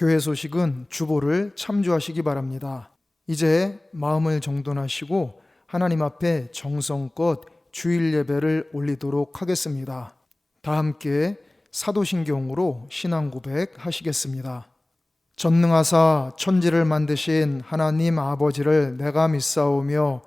교회 소식은 주보를 참조하시기 바랍니다. 이제 마음을 정돈하시고 하나님 앞에 정성껏 주일 예배를 올리도록 하겠습니다. 다 함께 사도신경으로 신앙 고백하시겠습니다. 전능하사 천지를 만드신 하나님 아버지를 내가 믿사오며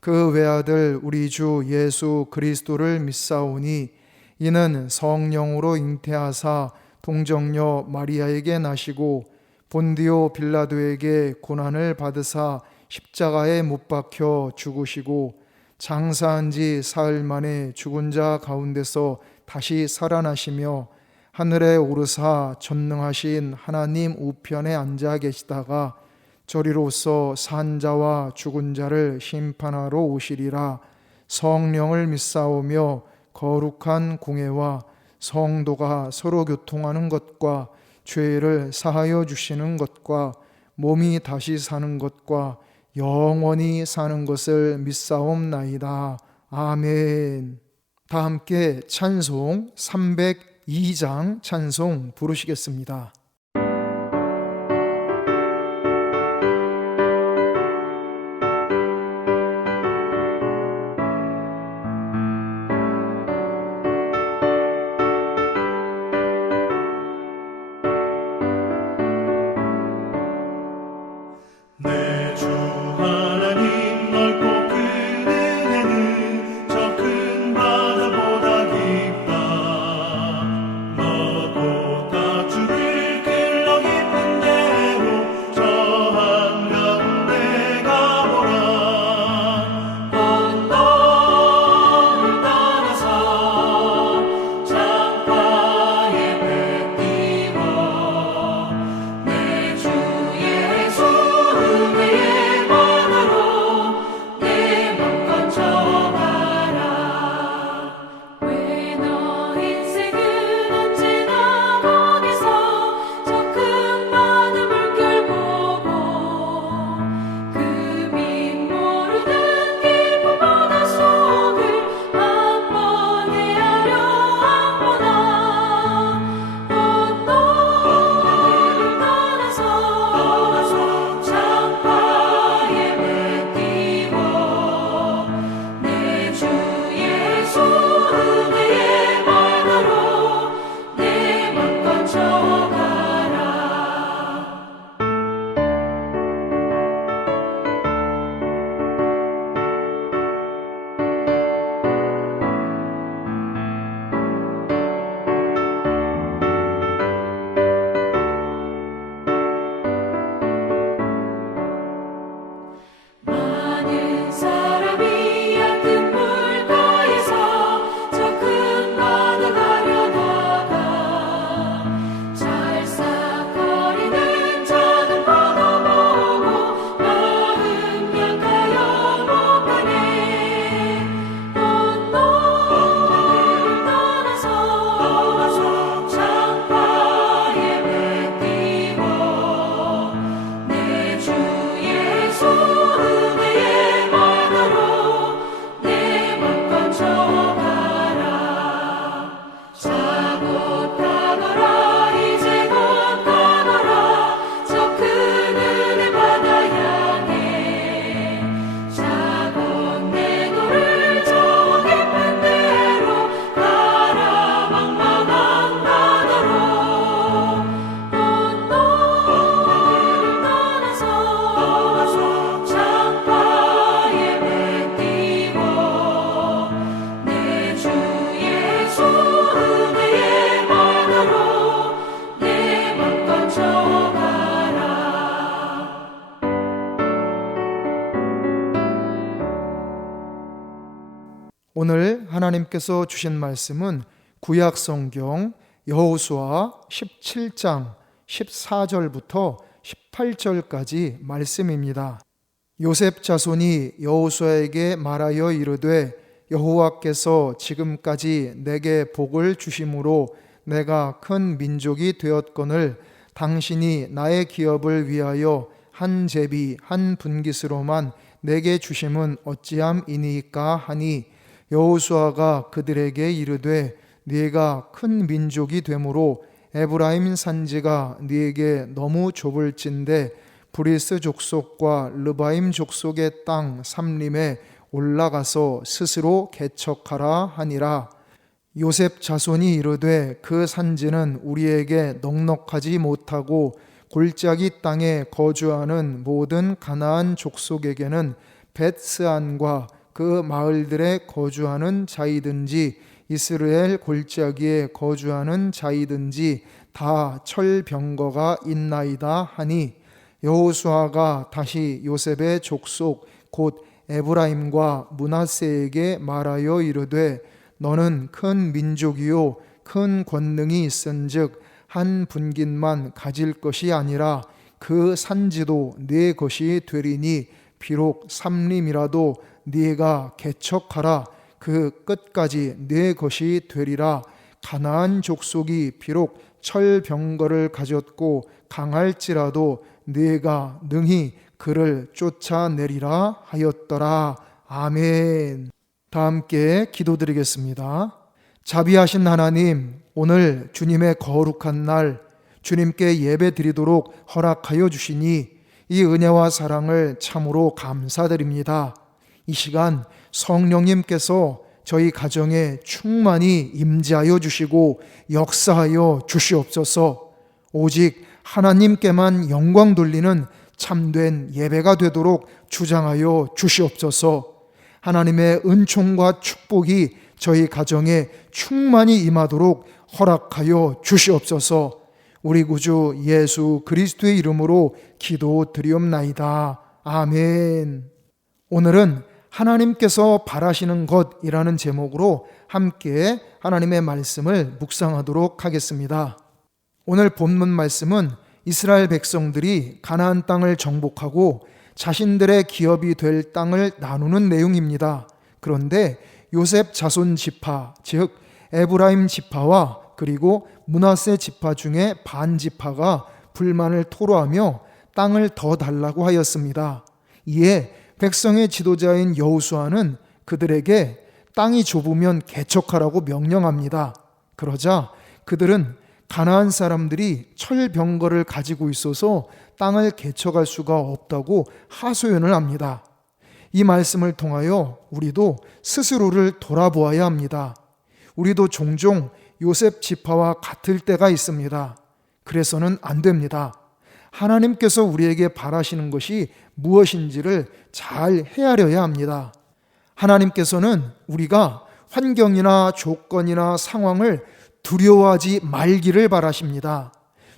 그 외아들 우리 주 예수 그리스도를 믿사오니 이는 성령으로 잉태하사 동정녀 마리아에게 나시고 본디오 빌라도에게 고난을 받으사 십자가에 못 박혀 죽으시고 장사한 지 사흘 만에 죽은 자 가운데서 다시 살아나시며 하늘에 오르사 전능하신 하나님 우편에 앉아 계시다가 저리로서 산 자와 죽은 자를 심판하러 오시리라. 성령을 믿사오며 거룩한 공회와 성도가 서로 교통하는 것과 죄를 사하여 주시는 것과 몸이 다시 사는 것과 영원히 사는 것을 믿사옵나이다. 아멘. 다 함께 찬송 302장 찬송 부르시겠습니다. 내 주 하나님 넓고 큰 은혜는 저 큰 바다보다 깊다. 너도 다주를 길러 깊은 대로 저 한가운데 가보라. 언덕을 따라서 창가에 배 띄워 내 주 예수 은혜의 바다로 내 맘껏 져가라. 왜 너 인생은 언제나 거기서 저 큰 바다 물결 보고 그 밑 모르는 깊은 바다 속을 한번 헤아려 안보나. 언덕을 따라서 창가에 배 띄워 내 주 예수 은혜의 바다로 내 맘껏 져가라. 많은 사람이 얕은 물가에서 저 큰 바다 가려다가 찰싹거리는 작은 바다 보고 마음 약하여 못 가네. 언덕을 따라서 창가에 배 띄워 내 주 예수 은혜의 바다로 내 맘껏 져가라. 자 곧 가거라 이제 곧 가거라 저 큰 은혜 바다 향해. 자 곧 내 너를 저 깊은 데로 가라 망망한 바다로. 언덕을 따라서 창가에 배 띄워 내 주 예수 은혜의 바다로 내 맘껏 져가라. 오늘 하나님께서 주신 말씀은 구약 성경 여호수아 17장 14절부터 18절까지 말씀입니다. 요셉 자손이 여호수아에게 말하여 이르되 여호와께서 지금까지 내게 복을 주심으로 내가 큰 민족이 되었거늘 당신이 나의 기업을 위하여 한 제비 한 분깃으로만 내게 주심은 어찌함이니까 하니 여호수아가 그들에게 이르되 네가 큰 민족이 되므로 에브라임 산지가 네게 너무 좁을진대 브리스 족속과 르바임 족속의 땅 삼림에 올라가서 스스로 개척하라 하니라. 요셉 자손이 이르되 그 산지는 우리에게 넉넉하지 못하고 골짜기 땅에 거주하는 모든 가나안 족속에게는 벳스안과 그 마을들에 거주하는 자이든지 이스라엘 골짜기에 거주하는 자이든지 다 철병거가 있나이다 하니, 여호수아가 다시 요셉의 족속 곧 에브라임과 므낫세에게 말하여 이르되 너는 큰 민족이요 큰 권능이 있은즉 한 분깃만 가질 것이 아니라 그 산지도 네 것이 되리니 비록 삼림이라도 네가 개척하라. 그 끝까지 네 것이 되리라. 가나안 족속이 비록 철병거를 가졌고 강할지라도 네가 능히 그를 쫓아내리라 하였더라. 아멘. 다 함께 기도드리겠습니다. 자비하신 하나님, 오늘 주님의 거룩한 날 주님께 예배 드리도록 허락하여 주시니 이 은혜와 사랑을 참으로 감사드립니다. 이 시간 성령님께서 저희 가정에 충만히 임재하여 주시고 역사하여 주시옵소서. 오직 하나님께만 영광 돌리는 참된 예배가 되도록 주장하여 주시옵소서. 하나님의 은총과 축복이 저희 가정에 충만히 임하도록 허락하여 주시옵소서. 우리 구주 예수 그리스도의 이름으로 기도드리옵나이다. 아멘. 오늘은 하나님께서 바라시는 것이라는 제목으로 함께 하나님의 말씀을 묵상하도록 하겠습니다. 오늘 본문 말씀은 이스라엘 백성들이 가나안 땅을 정복하고 자신들의 기업이 될 땅을 나누는 내용입니다. 그런데 요셉 자손 지파, 즉 에브라임 지파와 그리고 므낫세 지파 중에 반 지파가 불만을 토로하며 땅을 더 달라고 하였습니다. 이에 백성의 지도자인 여호수아는 그들에게 땅이 좁으면 개척하라고 명령합니다. 그러자 그들은 가나안 사람들이 철병거를 가지고 있어서 땅을 개척할 수가 없다고 하소연을 합니다. 이 말씀을 통하여 우리도 스스로를 돌아보아야 합니다. 우리도 종종 요셉 지파와 같을 때가 있습니다. 그래서는 안 됩니다. 하나님께서 우리에게 바라시는 것이 무엇인지를 잘 헤아려야 합니다. 하나님께서는 우리가 환경이나 조건이나 상황을 두려워하지 말기를 바라십니다.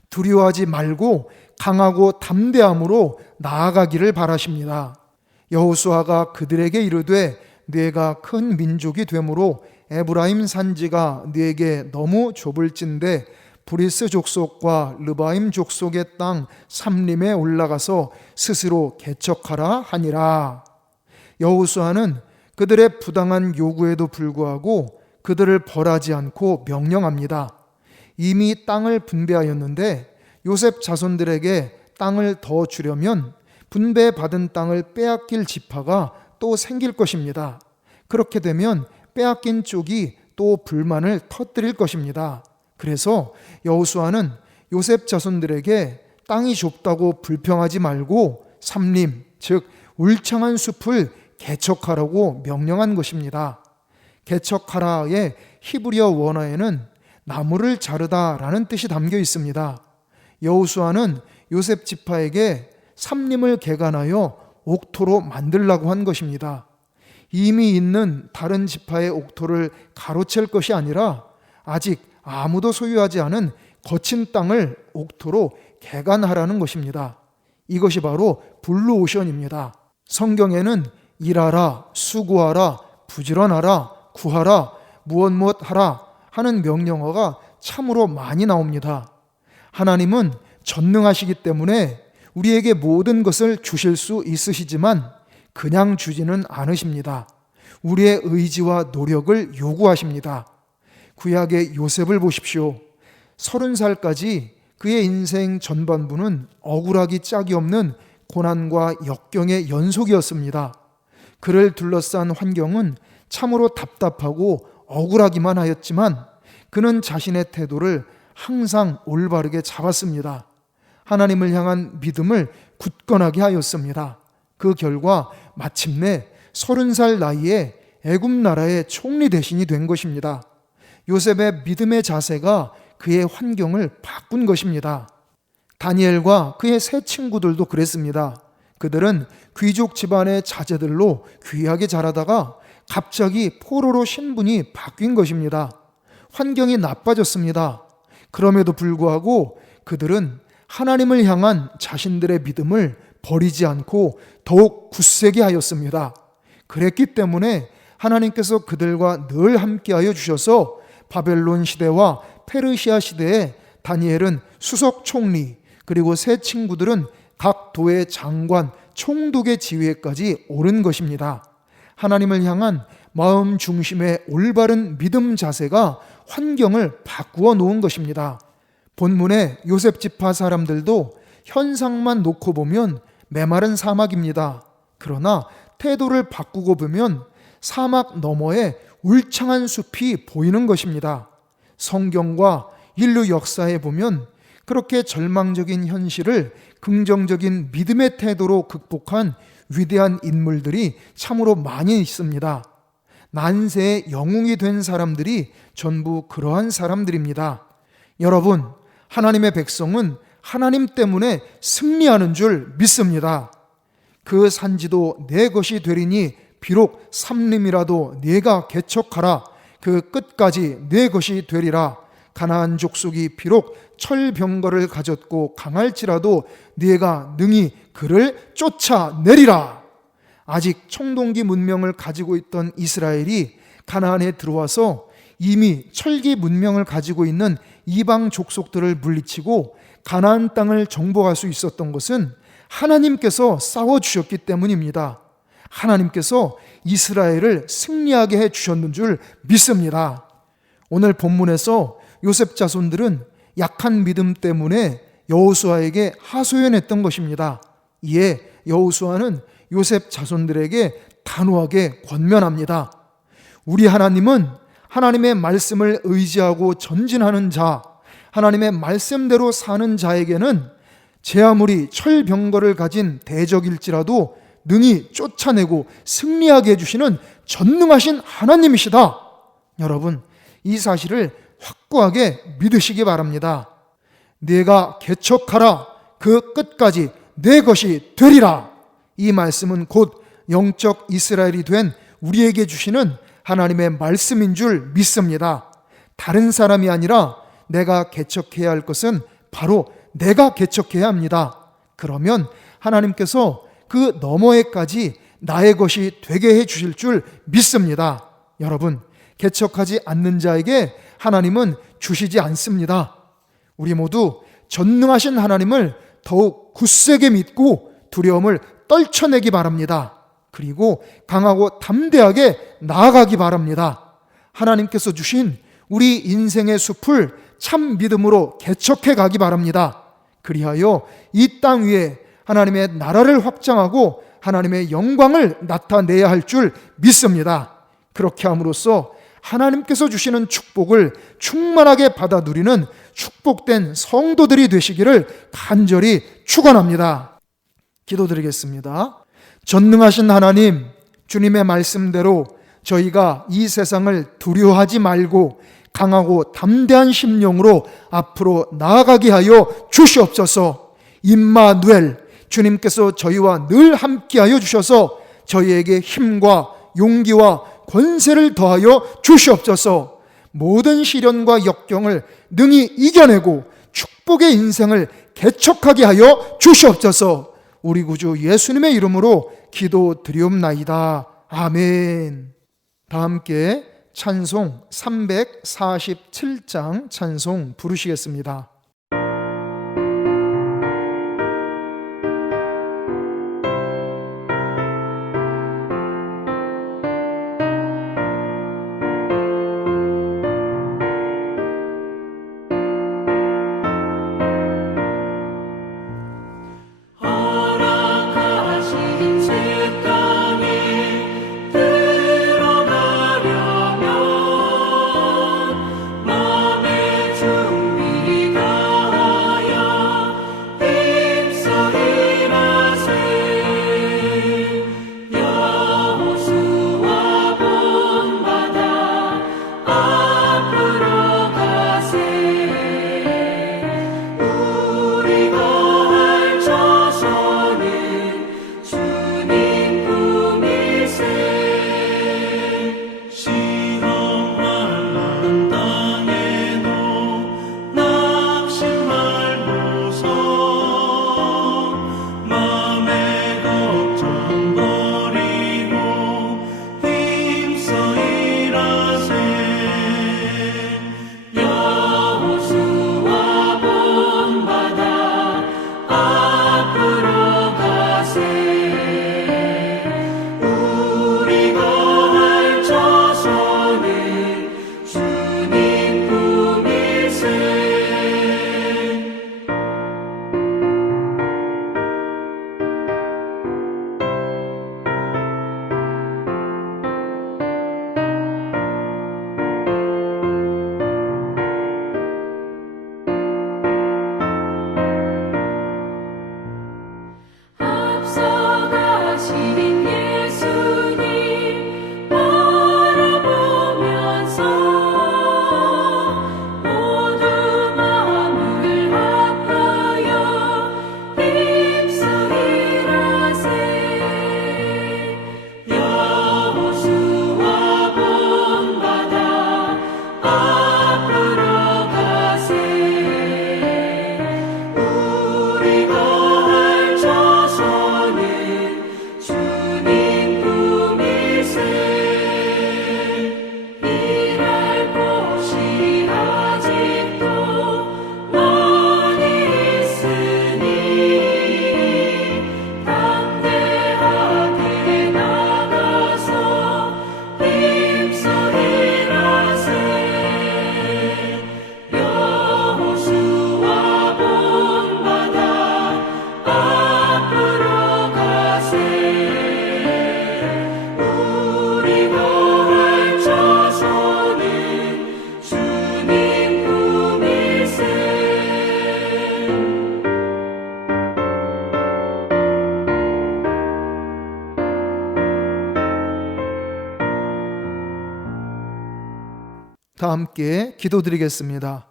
두려워하지 말고 강하고 담대함으로 나아가기를 바라십니다. 여호수아가 그들에게 이르되 네가 큰 민족이 되므로 에브라임 산지가 네게 너무 좁을진대 브리스 족속과 르바임 족속의 땅 삼림에 올라가서 스스로 개척하라 하니라. 여호수아는 그들의 부당한 요구에도 불구하고 그들을 벌하지 않고 명령합니다. 이미 땅을 분배하였는데 요셉 자손들에게 땅을 더 주려면 분배받은 땅을 빼앗길 지파가 또 생길 것입니다. 그렇게 되면 빼앗긴 쪽이 또 불만을 터뜨릴 것입니다. 그래서 여호수아는 요셉 자손들에게 땅이 좁다고 불평하지 말고 삼림, 즉 울창한 숲을 개척하라고 명령한 것입니다. 개척하라의 히브리어 원어에는 나무를 자르다라는 뜻이 담겨 있습니다. 여호수아는 요셉 지파에게 삼림을 개간하여 옥토로 만들라고 한 것입니다. 이미 있는 다른 지파의 옥토를 가로챌 것이 아니라 아직 아무도 소유하지 않은 거친 땅을 옥토로 개간하라는 것입니다. 이것이 바로 블루오션입니다. 성경에는 일하라, 수고하라, 부지런하라, 구하라, 무엇 하라 하는 명령어가 참으로 많이 나옵니다. 하나님은 전능하시기 때문에 우리에게 모든 것을 주실 수 있으시지만 그냥 주지는 않으십니다. 우리의 의지와 노력을 요구하십니다. 구약의 요셉을 보십시오. 30살까지 그의 인생 전반부는 억울하기 짝이 없는 고난과 역경의 연속이었습니다. 그를 둘러싼 환경은 참으로 답답하고 억울하기만 하였지만 그는 자신의 태도를 항상 올바르게 잡았습니다. 하나님을 향한 믿음을 굳건하게 하였습니다. 그 결과 마침내 30살 나이에 애굽 나라의 총리 대신이 된 것입니다. 요셉의 믿음의 자세가 그의 환경을 바꾼 것입니다. 다니엘과 그의 세 친구들도 그랬습니다. 그들은 귀족 집안의 자제들로 귀하게 자라다가 갑자기 포로로 신분이 바뀐 것입니다. 환경이 나빠졌습니다. 그럼에도 불구하고 그들은 하나님을 향한 자신들의 믿음을 버리지 않고 더욱 굳세게 하였습니다. 그랬기 때문에 하나님께서 그들과 늘 함께하여 주셔서 바벨론 시대와 페르시아 시대에 다니엘은 수석 총리, 그리고 세 친구들은 각 도의 장관, 총독의 지위에까지 오른 것입니다. 하나님을 향한 마음 중심의 올바른 믿음 자세가 환경을 바꾸어 놓은 것입니다. 본문의 요셉 지파 사람들도 현상만 놓고 보면 메마른 사막입니다. 그러나 태도를 바꾸고 보면 사막 너머에 울창한 숲이 보이는 것입니다. 성경과 인류 역사에 보면 그렇게 절망적인 현실을 긍정적인 믿음의 태도로 극복한 위대한 인물들이 참으로 많이 있습니다. 난세의 영웅이 된 사람들이 전부 그러한 사람들입니다. 여러분, 하나님의 백성은 하나님 때문에 승리하는 줄 믿습니다. 그 산지도 내 것이 되리니 비록 삼림이라도 네가 개척하라. 그 끝까지 내 것이 되리라. 가나안 족속이 비록 철병거를 가졌고 강할지라도 네가 능히 그를 쫓아내리라. 아직 청동기 문명을 가지고 있던 이스라엘이 가나안에 들어와서 이미 철기 문명을 가지고 있는 이방 족속들을 물리치고 가나안 땅을 정복할 수 있었던 것은 하나님께서 싸워주셨기 때문입니다. 하나님께서 이스라엘을 승리하게 해주셨는 줄 믿습니다. 오늘 본문에서 요셉 자손들은 약한 믿음 때문에 여호수아에게 하소연했던 것입니다. 이에 여호수아는 요셉 자손들에게 단호하게 권면합니다. 우리 하나님은 하나님의 말씀을 의지하고 전진하는 자, 하나님의 말씀대로 사는 자에게는 제 아무리 철병거를 가진 대적일지라도 능히 쫓아내고 승리하게 해주시는 전능하신 하나님이시다. 여러분, 이 사실을 확고하게 믿으시기 바랍니다. 네가 개척하라. 그 끝까지 내 것이 되리라. 이 말씀은 곧 영적 이스라엘이 된 우리에게 주시는 하나님의 말씀인 줄 믿습니다. 다른 사람이 아니라 내가 개척해야 할 것은 바로 내가 개척해야 합니다. 그러면 하나님께서 그 너머에까지 나의 것이 되게 해 주실 줄 믿습니다. 여러분, 개척하지 않는 자에게 하나님은 주시지 않습니다. 우리 모두 전능하신 하나님을 더욱 굳세게 믿고 두려움을 떨쳐내기 바랍니다. 그리고 강하고 담대하게 나아가기 바랍니다. 하나님께서 주신 우리 인생의 숲을 참 믿음으로 개척해 가기 바랍니다. 그리하여 이 땅 위에 하나님의 나라를 확장하고 하나님의 영광을 나타내야 할 줄 믿습니다. 그렇게 함으로써 하나님께서 주시는 축복을 충만하게 받아 누리는 축복된 성도들이 되시기를 간절히 축원합니다. 기도드리겠습니다. 전능하신 하나님, 주님의 말씀대로 저희가 이 세상을 두려워하지 말고 강하고 담대한 심령으로 앞으로 나아가게 하여 주시옵소서. 임마누엘, 주님께서 저희와 늘 함께하여 주셔서 저희에게 힘과 용기와 권세를 더하여 주시옵소서. 모든 시련과 역경을 능히 이겨내고 축복의 인생을 개척하게 하여 주시옵소서. 우리 구주 예수님의 이름으로 기도드리옵나이다. 아멘. 다 함께 찬송 347장 찬송 부르시겠습니다. 허락하신 새 땅에 들어가려면 마음의 준비 다 함께 기도드리겠습니다.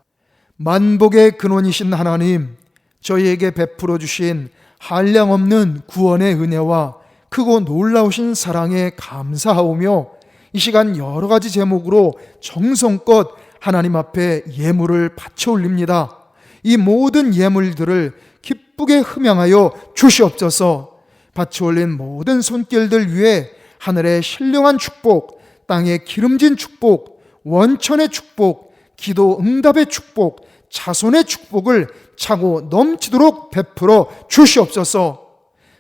만복의 근원이신 하나님, 저희에게 베풀어 주신 한량없는 구원의 은혜와 크고 놀라우신 사랑에 감사하오며 이 시간 여러 가지 제목으로 정성껏 하나님 앞에 예물을 바쳐 올립니다. 이 모든 예물들을 기쁘게 흠양하여 주시옵소서. 바쳐 올린 모든 손길들 위에 하늘의 신령한 축복, 땅의 기름진 축복, 원천의 축복, 기도 응답의 축복, 자손의 축복을 차고 넘치도록 베풀어 주시옵소서.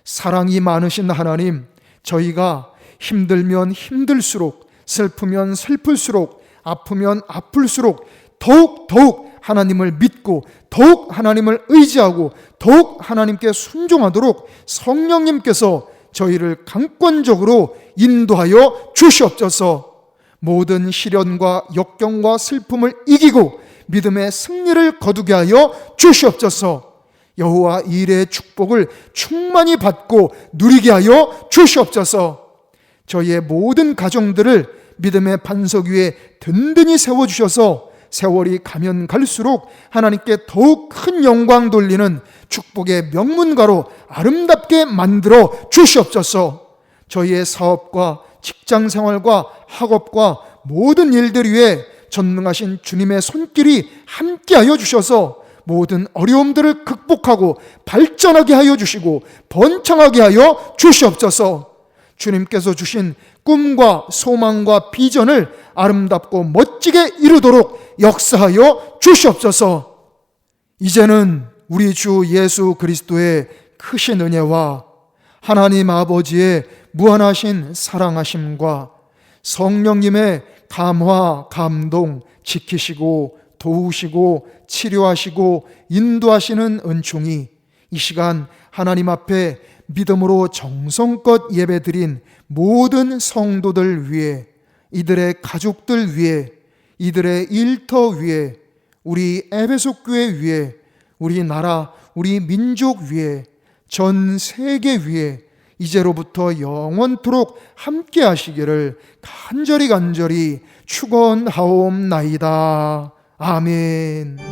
사랑이 많으신 하나님, 저희가 힘들면 힘들수록, 슬프면 슬플수록, 아프면 아플수록 더욱 하나님을 믿고 더욱 하나님을 의지하고 더욱 하나님께 순종하도록 성령님께서 저희를 강권적으로 인도하여 주시옵소서. 모든 시련과 역경과 슬픔을 이기고 믿음의 승리를 거두게 하여 주시옵소서. 여호와 일의 축복을 충만히 받고 누리게 하여 주시옵소서. 저희의 모든 가정들을 믿음의 반석 위에 든든히 세워주셔서 세월이 가면 갈수록 하나님께 더욱 큰 영광 돌리는 축복의 명문가로 아름답게 만들어 주시옵소서. 저희의 사업과 직장생활과 학업과 모든 일들 위에 전능하신 주님의 손길이 함께하여 주셔서 모든 어려움들을 극복하고 발전하게 하여 주시고 번창하게 하여 주시옵소서. 주님께서 주신 꿈과 소망과 비전을 아름답고 멋지게 이루도록 역사하여 주시옵소서. 이제는 우리 주 예수 그리스도의 크신 은혜와 하나님 아버지의 무한하신 사랑하심과 성령님의 감화, 감동, 지키시고 도우시고 치료하시고 인도하시는 은총이 이 시간 하나님 앞에 믿음으로 정성껏 예배드린 모든 성도들 위해, 이들의 가족들 위해, 이들의 일터 위해, 우리 에베소 교회 위해, 우리 나라, 우리 민족 위해, 전 세계 위해 이제로부터 영원토록 함께 하시기를 간절히 축원하옵나이다. 아멘.